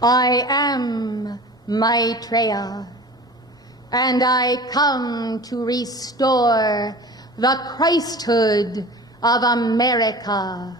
I am Maitreya, and I come to restore the Christhood of America.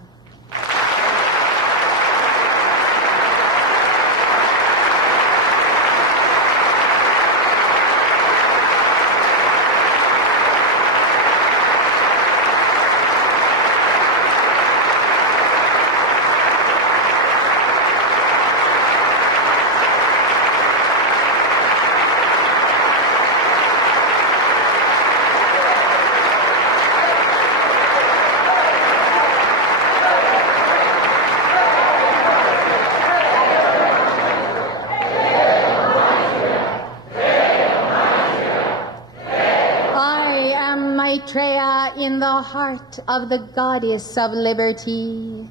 Maitreya in the heart of the goddess of liberty,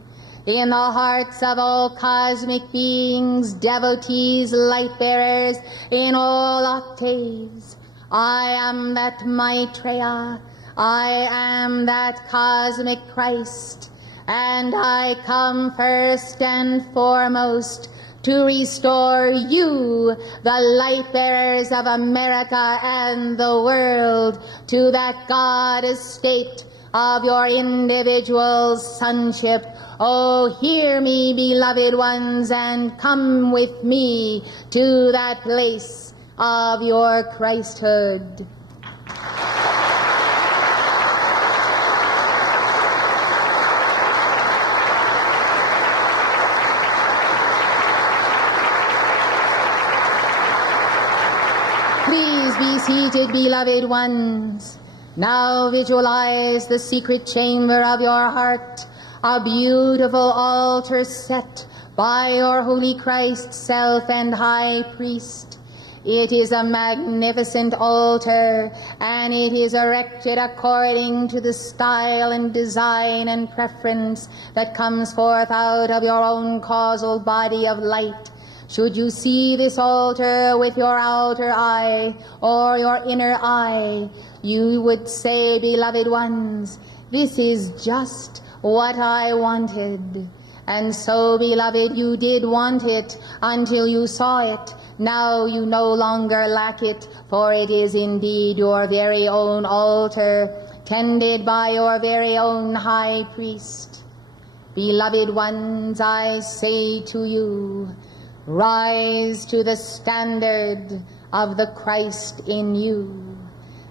in the hearts of all cosmic beings, devotees, light-bearers in all octaves. I am that Maitreya, I am that cosmic Christ, and I come first and foremost to restore you, the light-bearers of America and the world, to that God estate of your individual sonship. Oh, hear me, beloved ones, and come with me to that place of your Christhood. Please be seated, beloved ones. Now visualize the secret chamber of your heart, a beautiful altar set by your holy Christ, self and high priest. It is a magnificent altar, and it is erected according to the style and design and preference that comes forth out of your own causal body of light. Should you see this altar with your outer eye or your inner eye, you would say, beloved ones, this is just what I wanted. And so, beloved, you did want it until you saw it. Now you no longer lack it, for it is indeed your very own altar, tended by your very own high priest. Beloved ones, I say to you, rise to the standard of the Christ in you.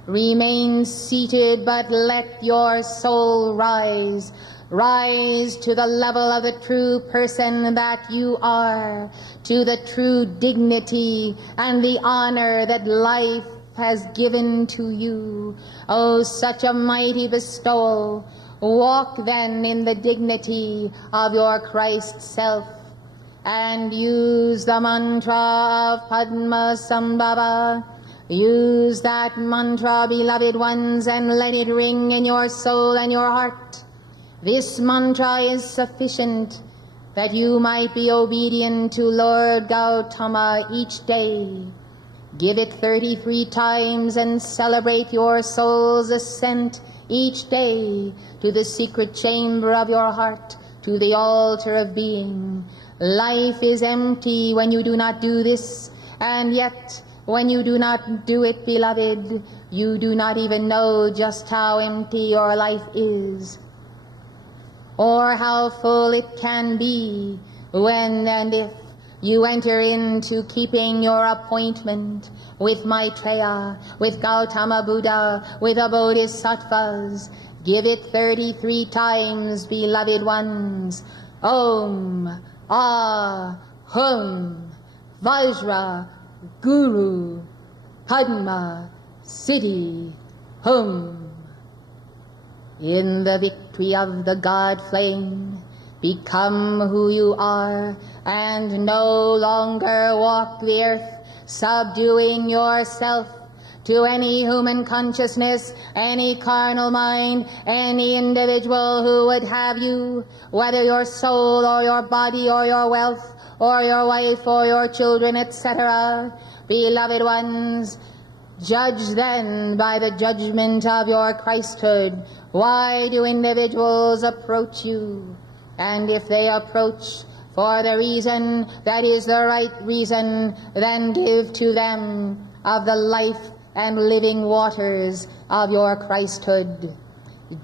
Remain seated, but let your soul rise. Rise to the level of the true person that you are, to the true dignity and the honor that life has given to you. Oh, such a mighty bestowal. Walk then in the dignity of your Christ self, and use the mantra of Padma Sambhava. Use that mantra, beloved ones, and let it ring in your soul and your heart. This mantra is sufficient that you might be obedient to Lord Gautama each day. Give it 33 times and celebrate your soul's ascent each day to the secret chamber of your heart, to the altar of being. Life is empty when you do not do this, and yet when you do not do it, beloved, you do not even know just how empty your life is, or how full it can be when and if you enter into keeping your appointment with Maitreya, with Gautama Buddha, with the Bodhisattvas. Give it 33 times, beloved ones. Om, Ah, Hum, Vajra, Guru, Padma, Siddhi, Hum. In the victory of the God flame, become who you are, and no longer walk the earth, subduing yourself to any human consciousness, any carnal mind, any individual who would have you, whether your soul or your body or your wealth or your wife or your children, etc. Beloved ones, judge then by the judgment of your Christhood. Why do individuals approach you? And if they approach for the reason that is the right reason, then give to them of the life and living waters of your Christhood.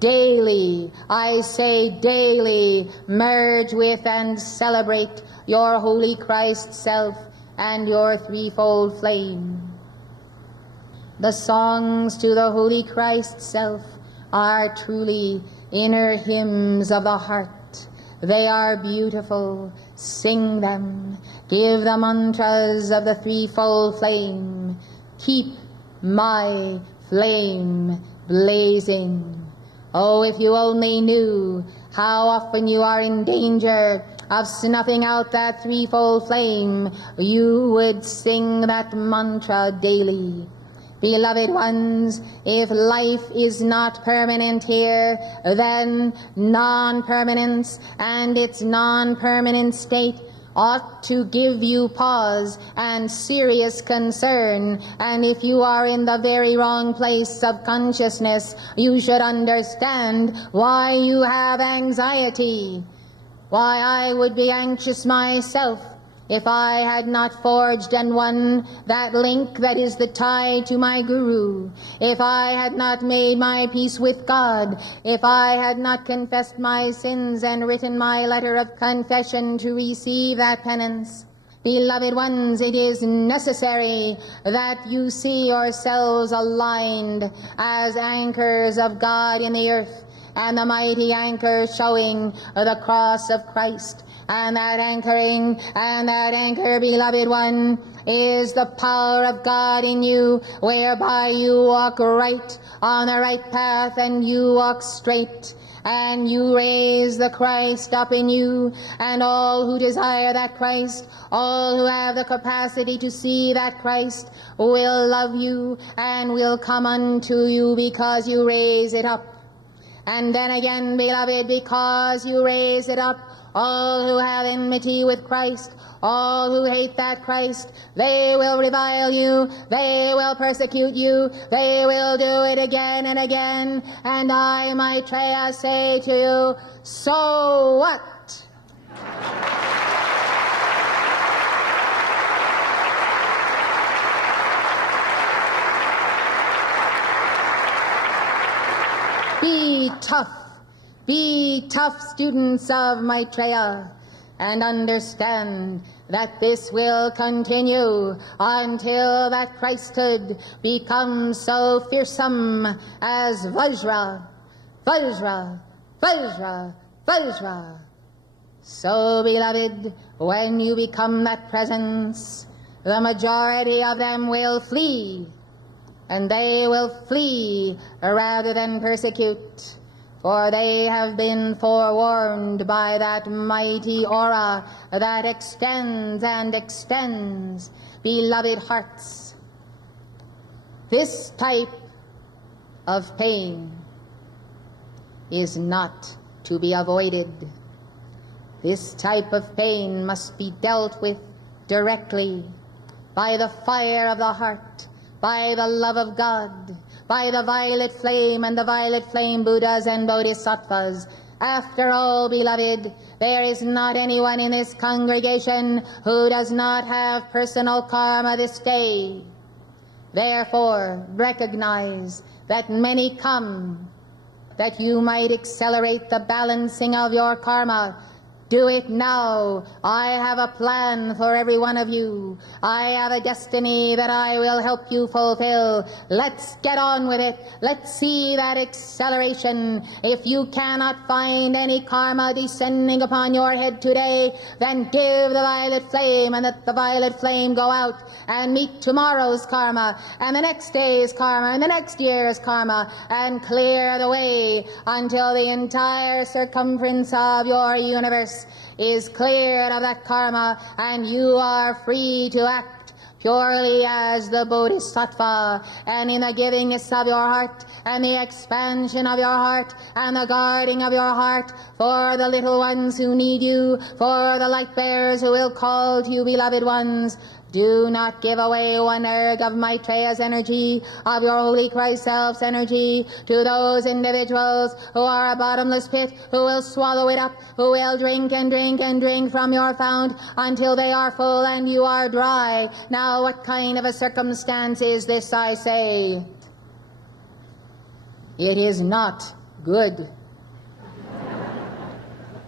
Daily, I say daily, merge with and celebrate your holy Christ self and your threefold flame. The songs to the holy Christ self are truly inner hymns of the heart. They are beautiful. Sing them. Give the mantras of the threefold flame. Keep my flame blazing. Oh, if you only knew how often you are in danger of snuffing out that threefold flame, you would sing that mantra daily. Beloved ones, if life is not permanent here, then non-permanence and its non-permanent state ought to give you pause and serious concern. And if you are in the very wrong place of consciousness, you should understand why you have anxiety. Why I would be anxious myself if I had not forged and won that link that is the tie to my Guru, if I had not made my peace with God, if I had not confessed my sins and written my letter of confession to receive that penance. Beloved ones, it is necessary that you see yourselves aligned as anchors of God in the earth, and the mighty anchor showing the cross of Christ. And that anchoring, and that anchor, beloved one, is the power of God in you, whereby you walk right on the right path, and you walk straight, and you raise the Christ up in you, and all who desire that Christ, all who have the capacity to see that Christ, will love you and will come unto you because you raise it up. And then again, beloved, because you raise it up, all who have enmity with Christ, all who hate that Christ, they will revile you, they will persecute you, they will do it again and again. And I, Maitreya, say to you, so what? Be tough. Be tough, students of Maitreya, and understand that this will continue until that Christhood becomes so fearsome as Vajra, Vajra, Vajra, Vajra. So, beloved, when you become that presence, the majority of them will flee, and they will flee rather than persecute. For they have been forewarned by that mighty aura that extends and extends. Beloved hearts, this type of pain is not to be avoided. This type of pain must be dealt with directly by the fire of the heart, by the love of God, by the violet flame and the violet flame Buddhas and Bodhisattvas. After all, beloved, there is not anyone in this congregation who does not have personal karma this day. Therefore, recognize that many come, that you might accelerate the balancing of your karma. Do it now. I have a plan for every one of you. I have a destiny that I will help you fulfill. Let's get on with it. Let's see that acceleration. If you cannot find any karma descending upon your head today, then give the violet flame, and let the violet flame go out and meet tomorrow's karma, and the next day's karma, and the next year's karma, and clear the way until the entire circumference of your universe is cleared of that karma, and you are free to act purely as the Bodhisattva, and in the givingness of your heart, and the expansion of your heart, and the guarding of your heart, for the little ones who need you, for the light bearers who will call to you, beloved ones. Do not give away 1 erg of Maitreya's energy, of your Holy Christ Self's energy, to those individuals who are a bottomless pit, who will swallow it up, who will drink and drink and drink from your fount until they are full and you are dry. Now what kind of a circumstance is this, I say? It is not good.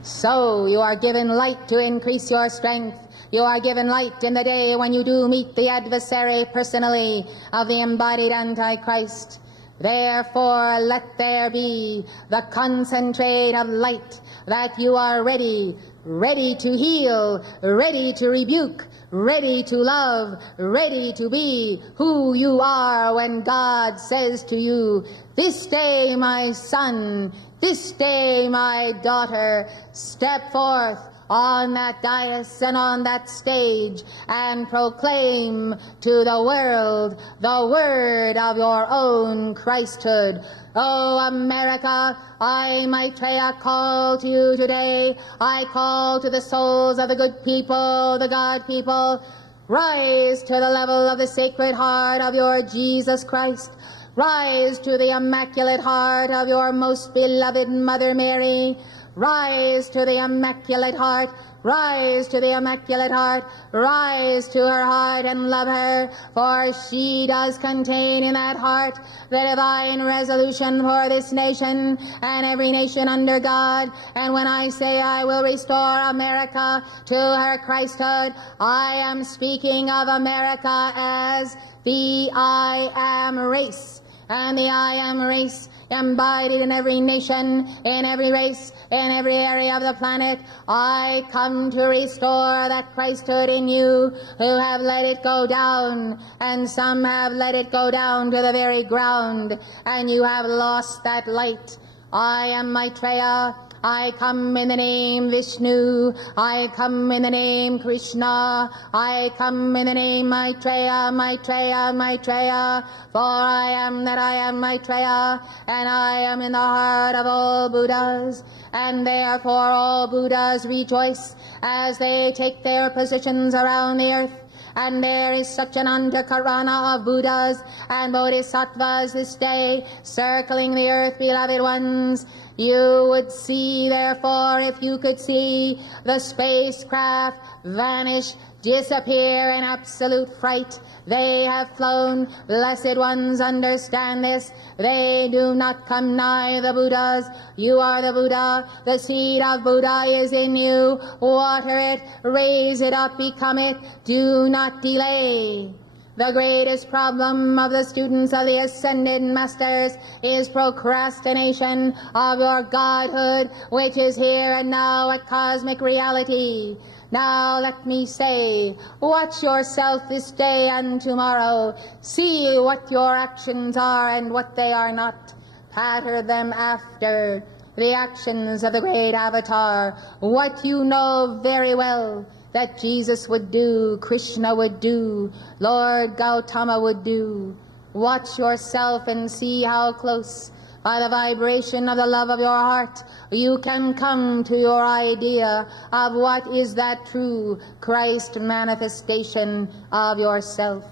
So you are given light to increase your strength. You are given light in the day when you do meet the adversary personally of the embodied Antichrist. Therefore, let there be the concentrate of light, that you are ready to heal, ready to rebuke, ready to love, ready to be who you are when God says to you, "This day, my son, this day, my daughter, step forth on that dais and on that stage and proclaim to the world the word of your own Christhood." Oh, America, I, Maitreya, call to you today. I call to the souls of the good people, the God people. Rise to the level of the Sacred Heart of your Jesus Christ. Rise to the Immaculate Heart of your most beloved Mother Mary. Rise to the Immaculate Heart. Rise to the Immaculate Heart. Rise to her heart and love her, for she does contain in that heart the divine resolution for this nation and every nation under God. And when I say I will restore America to her Christhood, I am speaking of America as the I Am race. And the I Am race embodied in every nation, in every race, in every area of the planet. I come to restore that Christhood in you who have let it go down, and some have let it go down to the very ground, and you have lost that light. I am Maitreya. I come in the name Vishnu. I come in the name Krishna. I come in the name Maitreya, Maitreya, Maitreya. For I am that I am Maitreya, and I am in the heart of all Buddhas. And therefore all Buddhas rejoice as they take their positions around the earth. And there is such an antakarana of Buddhas and Bodhisattvas this day circling the earth, beloved ones. You would see, therefore, if you could see the spacecraft vanish, disappear in absolute fright. They have flown. Blessed ones, understand this. They do not come nigh the Buddhas. You are the Buddha. The seed of Buddha is in you. Water it, raise it up, become it. Do not delay. The greatest problem of the students of the Ascended Masters is procrastination of your Godhood, which is here and now a cosmic reality. Now let me say, watch yourself this day and tomorrow. See what your actions are and what they are not. Pattern them after the actions of the great Avatar. What you know very well that Jesus would do, Krishna would do, Lord Gautama would do. Watch yourself and see how close, by the vibration of the love of your heart, you can come to your idea of what is that true Christ manifestation of yourself.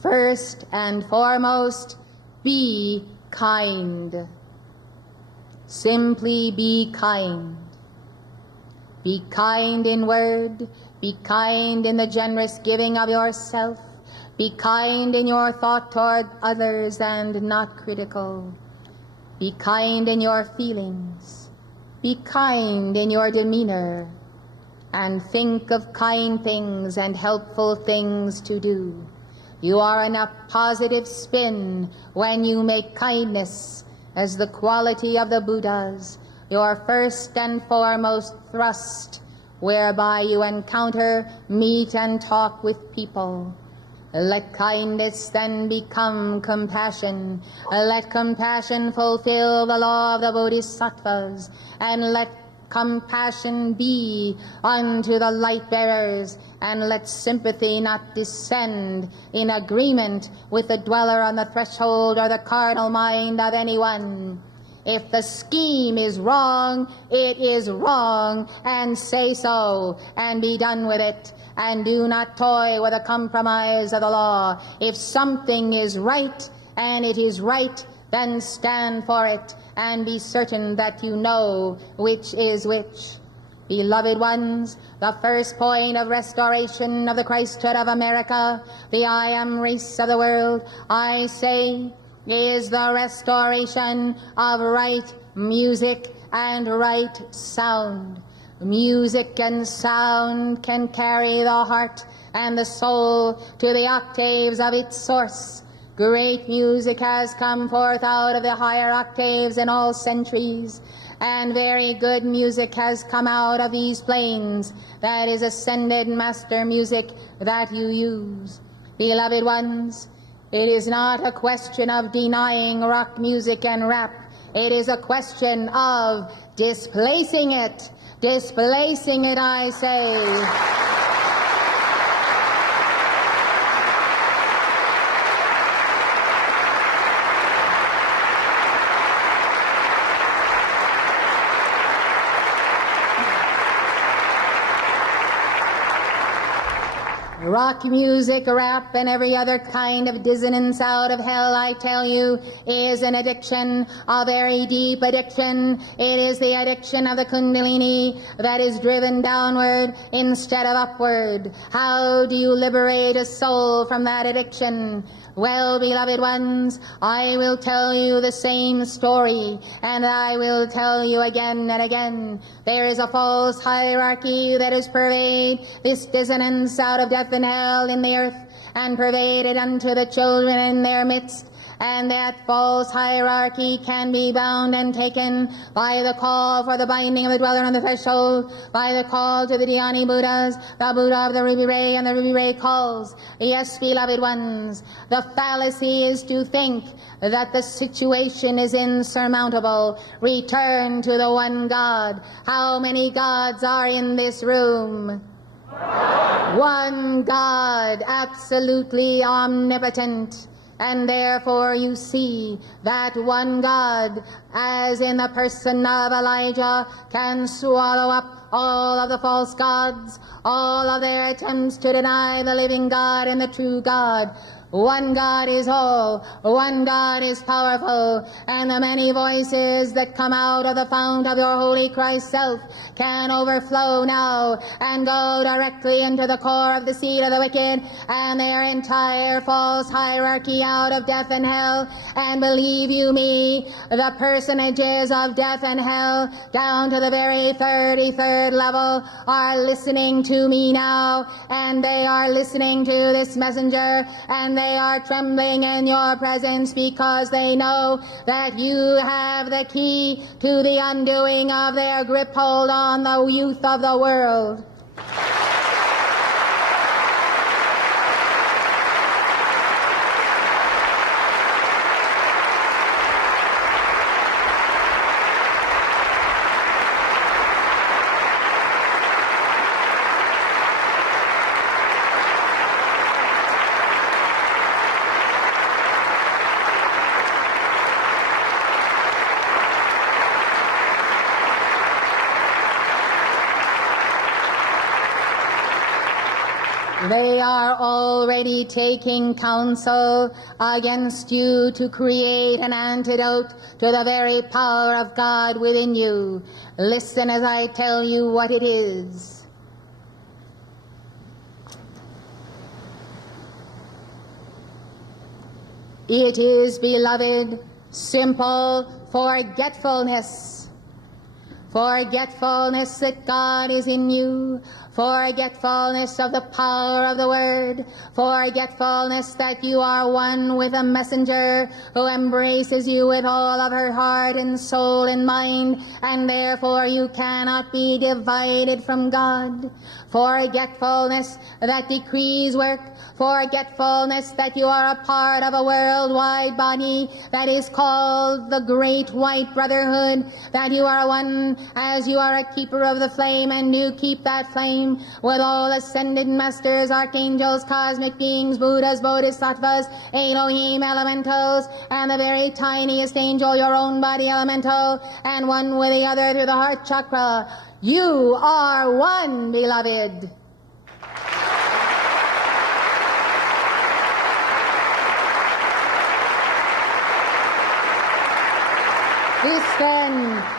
First and foremost, be kind. Simply be kind. Be kind in word, be kind in the generous giving of yourself, be kind in your thought toward others and not critical. Be kind in your feelings, be kind in your demeanor, and think of kind things and helpful things to do. You are in a positive spin when you make kindness as the quality of the Buddhas, your first and foremost thrust, whereby you encounter, meet, and talk with people. Let kindness then become compassion. Let compassion fulfill the law of the Bodhisattvas, and let compassion be unto the light bearers, and let sympathy not descend in agreement with the dweller on the threshold or the carnal mind of anyone. If the scheme is wrong, it is wrong, and say so, and be done with it, and do not toy with the compromise of the law. If something is right, and it is right, then stand for it, and be certain that you know which is which. Beloved ones, the first point of restoration of the Christhood of America, the I am race of the world, I say, is the restoration of right music and right sound. Music and sound can carry the heart and the soul to the octaves of its source. Great music has come forth out of the higher octaves in all centuries, and very good music has come out of these plains, that is ascended master music that you use. Beloved ones, it is not a question of denying rock music and rap. It is a question of displacing it. Displacing it, I say. Rock music, rap, and every other kind of dissonance out of hell, I tell you, is an addiction, a very deep addiction. It is the addiction of the Kundalini that is driven downward instead of upward. How do you liberate a soul from that addiction? Well, beloved ones, I will tell you the same story, and I will tell you again and again. There is a false hierarchy that has pervaded this dissonance out of death and hell in the earth, and pervaded unto the children in their midst. And that false hierarchy can be bound and taken by the call for the binding of the dweller on the threshold, by the call to the Dhyani Buddhas, the Buddha of the Ruby Ray and the Ruby Ray calls. Yes, beloved ones, the fallacy is to think that the situation is insurmountable. Return to the one God. How many gods are in this room? One God, absolutely omnipotent. And therefore you see that one God, as in the person of Elijah, can swallow up all of the false gods, all of their attempts to deny the living God and the true God. One God is all, one God is powerful, and the many voices that come out of the fount of your holy Christ self can overflow now and go directly into the core of the seed of the wicked and their entire false hierarchy out of death and hell. And believe you me, the personages of death and hell down to the very 33rd level are listening to me now, and they are listening to this messenger, and they are trembling in your presence because they know that you have the key to the undoing of their grip hold on the youth of the world. They are already taking counsel against you to create an antidote to the very power of God within you. Listen as I tell you what it is. It is, beloved, simple forgetfulness. Forgetfulness that God is in you, forgetfulness of the power of the Word, forgetfulness that you are one with a messenger who embraces you with all of her heart and soul and mind, and therefore you cannot be divided from God. Forgetfulness that decrees work, forgetfulness that you are a part of a worldwide body that is called the Great White Brotherhood, that you are one as you are a keeper of the flame, and do keep that flame with all ascended masters, archangels, cosmic beings, Buddhas, bodhisattvas, Elohim, elementals, and the very tiniest angel, your own body elemental, and one with the other through the heart chakra. You are one, beloved.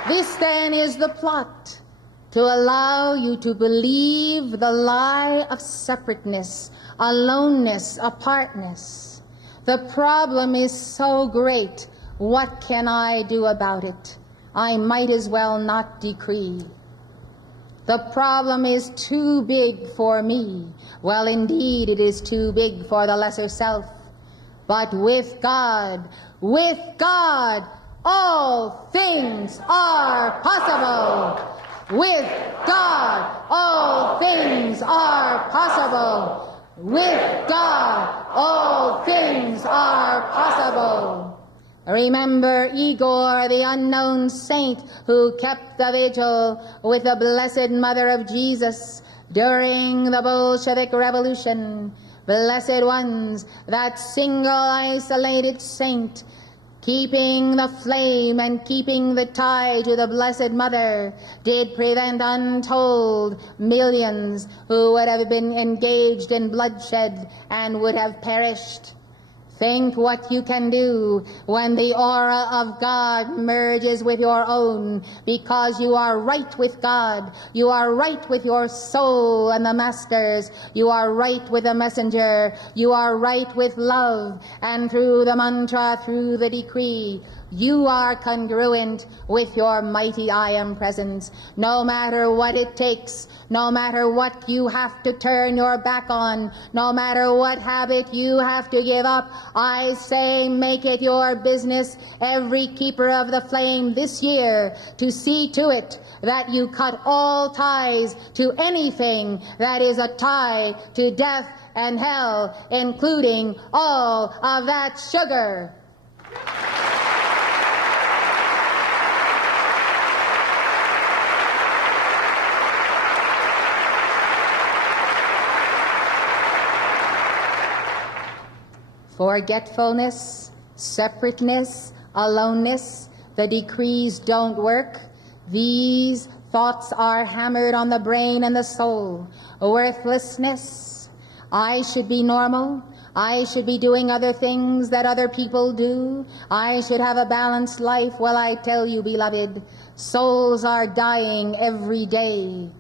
This then is the plot to allow you to believe the lie of separateness, aloneness, apartness. The problem is so great, what can I do about it? I might as well not decree. The problem is too big for me. Well, indeed, it is too big for the lesser self. But with God, all things are possible. With God, all things are possible. With God, all things are possible. Remember Igor, the unknown saint who kept the vigil with the Blessed Mother of Jesus during the Bolshevik Revolution. Blessed ones, that single isolated saint, keeping the flame and keeping the tie to the Blessed Mother, did prevent untold millions who would have been engaged in bloodshed and would have perished. Think what you can do when the aura of God merges with your own, because you are right with God, you are right with your soul and the masters, you are right with the messenger, you are right with love, and through the mantra, through the decree, you are congruent with your mighty I Am presence. No matter what it takes, no matter what you have to turn your back on, no matter what habit you have to give up, I say make it your business, every keeper of the flame this year, to see to it that you cut all ties to anything that is a tie to death and hell, including all of that sugar. Forgetfulness, separateness, aloneness, the decrees don't work. These thoughts are hammered on the brain and the soul. Worthlessness, I should be normal. I should be doing other things that other people do. I should have a balanced life. Well, I tell you, beloved, souls are dying every day.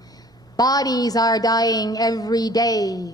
Bodies are dying every day.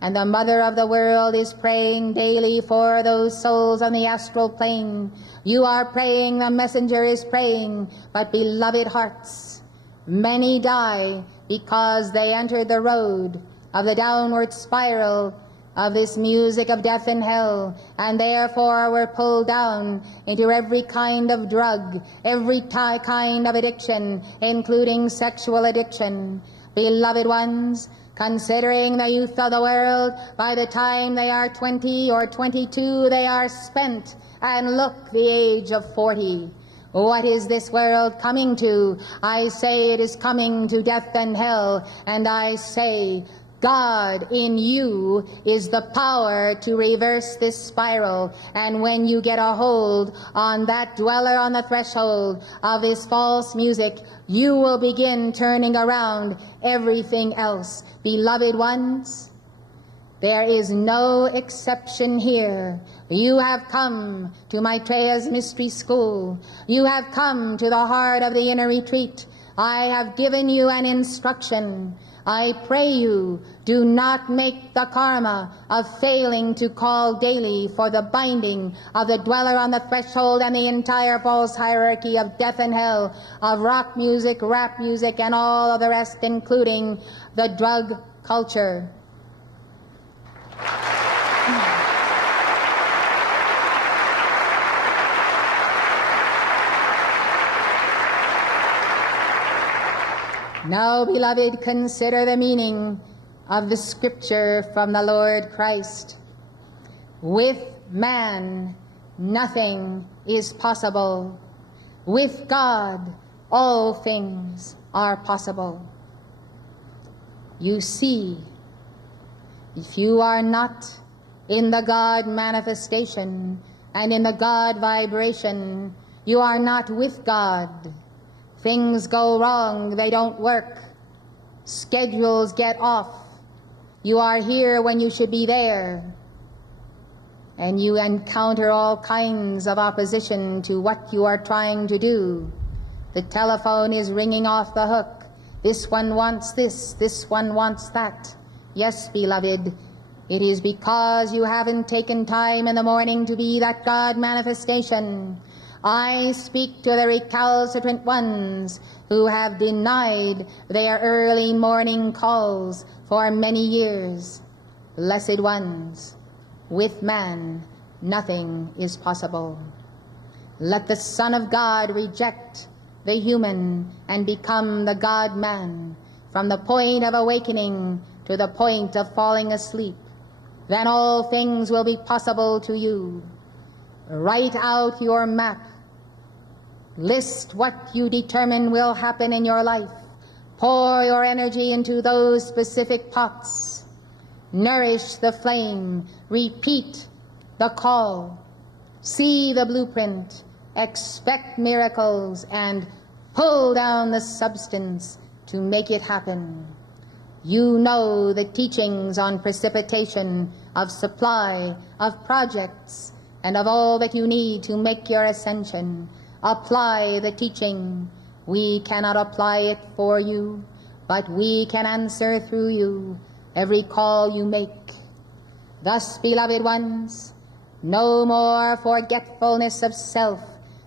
And the Mother of the world is praying daily for those souls on the astral plane. You are praying, the messenger is praying, but beloved hearts, many die because they entered the road of the downward spiral of this music of death and hell, and therefore were pulled down into every kind of drug, every kind of addiction, including sexual addiction. Beloved ones, considering the youth of the world, by the time they are 20 or 22, they are spent, and look, the age of 40. What is this world coming to? I say it is coming to death and hell, and I say, God in you is the power to reverse this spiral, and when you get a hold on that dweller on the threshold of this false music, you will begin turning around everything else. Beloved ones, there is no exception here. You have come to Maitreya's mystery school. You have come to the heart of the inner retreat. I have given you an instruction. I pray you, do not make the karma of failing to call daily for the binding of the dweller on the threshold and the entire false hierarchy of death and hell, of rock music, rap music, and all of the rest, including the drug culture. Now, beloved, consider the meaning of the scripture from the Lord Christ. With man, nothing is possible. With God, all things are possible. You see, if you are not in the God manifestation and in the God vibration, you are not with God. Things go wrong, they don't work. Schedules get off. You are here when you should be there. And you encounter all kinds of opposition to what you are trying to do. The telephone is ringing off the hook. This one wants this one wants that. Yes, beloved, it is because you haven't taken time in the morning to be that God manifestation. I speak to the recalcitrant ones who have denied their early morning calls for many years. Blessed ones, with man nothing is possible. Let the Son of God reject the human and become the God-man from the point of awakening to the point of falling asleep. Then all things will be possible to you. Write out your map. List what you determine will happen in your life. Pour your energy into those specific pots. Nourish the flame. Repeat the call. See the blueprint. Expect miracles and pull down the substance to make it happen. You know the teachings on precipitation, of supply, of projects, and of all that you need to make your ascension. Apply the teaching. We cannot apply it for you, but we can answer through you every call you make. Thus, beloved ones, no more forgetfulness of self,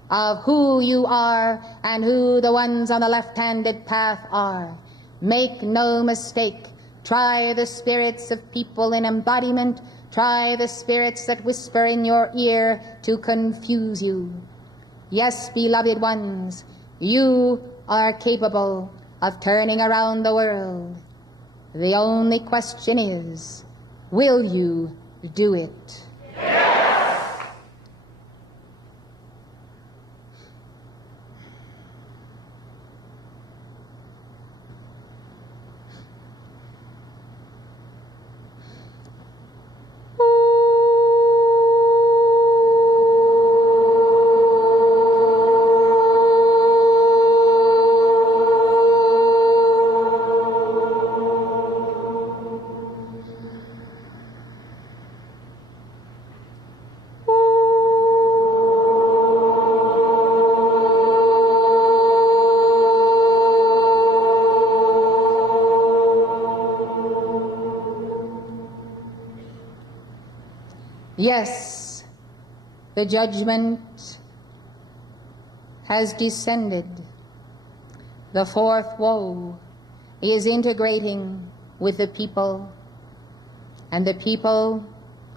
of who you are and who the ones on the left-handed path are. Make no mistake. Try the spirits of people in embodiment. Try the spirits that whisper in your ear to confuse you. Yes, beloved ones, you are capable of turning around the world. The only question is, will you do it? Yes, the judgment has descended. The fourth woe is integrating with the people, and the people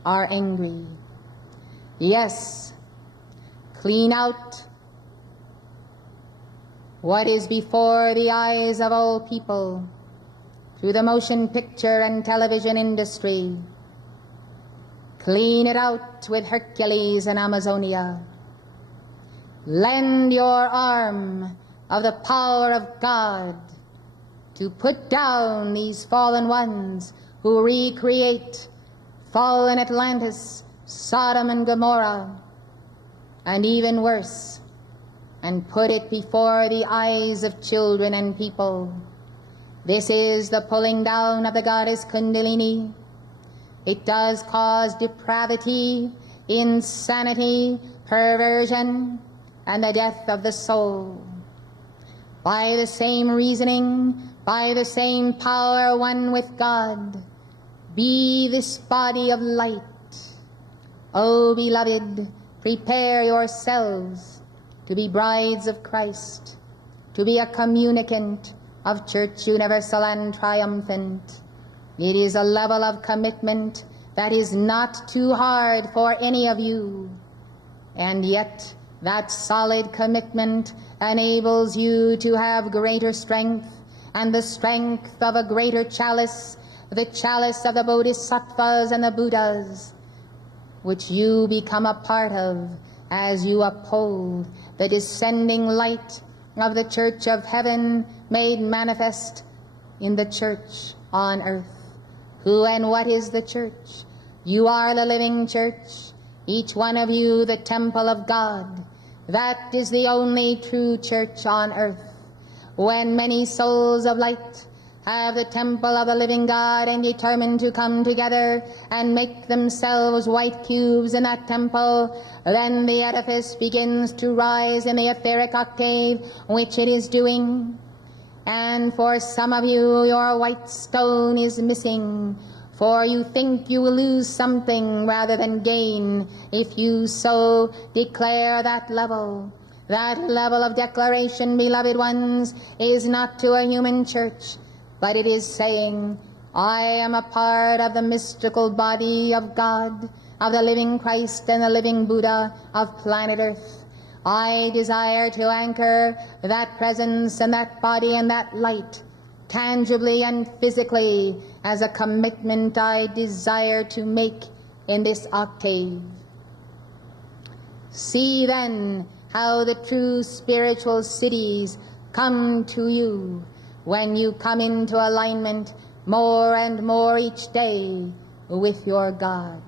are angry. Yes, clean out what is before the eyes of all people through the motion picture and television industry. Clean it out with Hercules and Amazonia. Lend your arm of the power of God to put down these fallen ones who recreate fallen Atlantis, Sodom and Gomorrah, and even worse, and put it before the eyes of children and people. This is the pulling down of the goddess Kundalini. It does cause depravity, insanity, perversion, and the death of the soul. By the same reasoning, by the same power, one with God, be this body of light. O beloved, prepare yourselves to be brides of Christ, to be a communicant of Church Universal and Triumphant. It is a level of commitment that is not too hard for any of you, and yet that solid commitment enables you to have greater strength, and the strength of a greater chalice, the chalice of the Bodhisattvas and the Buddhas, which you become a part of as you uphold the descending light of the church of heaven made manifest in the church on earth. Who and what is the church? You are the living church, each one of you the temple of God. That is the only true church on earth. When many souls of light have the temple of the living God and determine to come together and make themselves white cubes in that temple, then the edifice begins to rise in the etheric octave, which it is doing. And for some of you, your white stone is missing, for you think you will lose something rather than gain if you so declare that level. That level of declaration, beloved ones, is not to a human church, but it is saying, I am a part of the mystical body of God, of the living Christ and the living Buddha of planet Earth. I desire to anchor that presence and that body and that light tangibly and physically as a commitment I desire to make in this octave. See then how the true spiritual cities come to you when you come into alignment more and more each day with your God.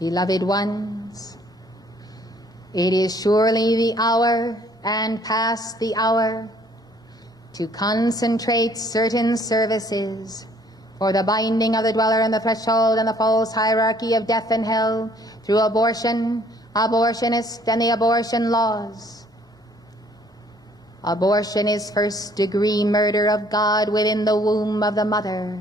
Beloved ones, it is surely the hour and past the hour to concentrate certain services for the binding of the dweller in the threshold and the false hierarchy of death and hell through abortion, abortionist, and the abortion laws. Abortion is first-degree murder of God within the womb of the mother.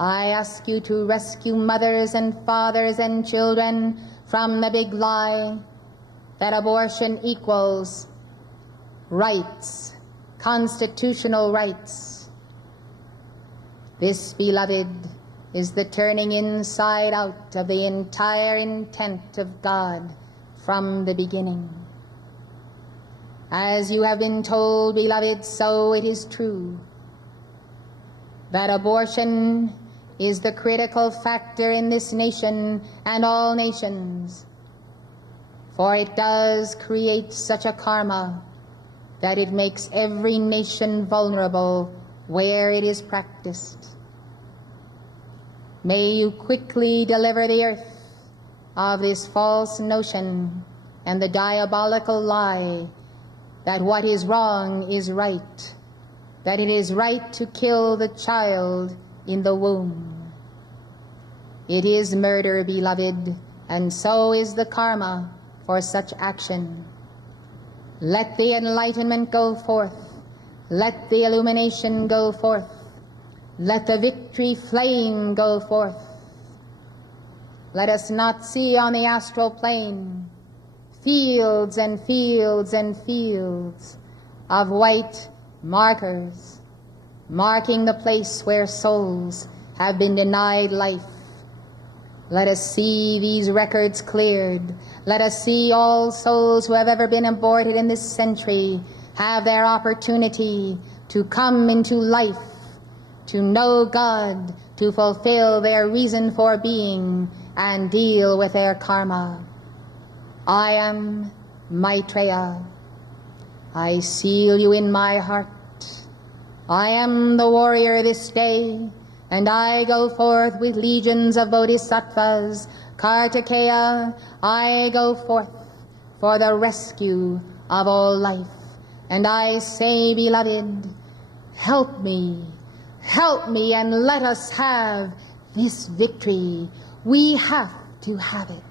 I ask you to rescue mothers and fathers and children from the big lie that abortion equals rights, constitutional rights. This, beloved, is the turning inside out of the entire intent of God from the beginning. As you have been told, beloved, so it is true that abortion is the critical factor in this nation and all nations, for it does create such a karma that it makes every nation vulnerable where it is practiced. May you quickly deliver the earth of this false notion and the diabolical lie that what is wrong is right, that it is right to kill the child in the womb. It is murder, beloved, and so is the karma for such action. Let the enlightenment go forth. Let the illumination go forth. Let the victory flame go forth. Let us not see on the astral plane fields and fields and fields of white markers marking the place where souls have been denied life. Let us see these records cleared. Let us see all souls who have ever been aborted in this century have their opportunity to come into life, to know God, to fulfill their reason for being, and deal with their karma. I am Maitreya. I seal you in my heart. I am the warrior this day, and I go forth with legions of bodhisattvas, Kartikeya. I go forth for the rescue of all life. And I say, beloved, help me, and let us have this victory. We have to have it.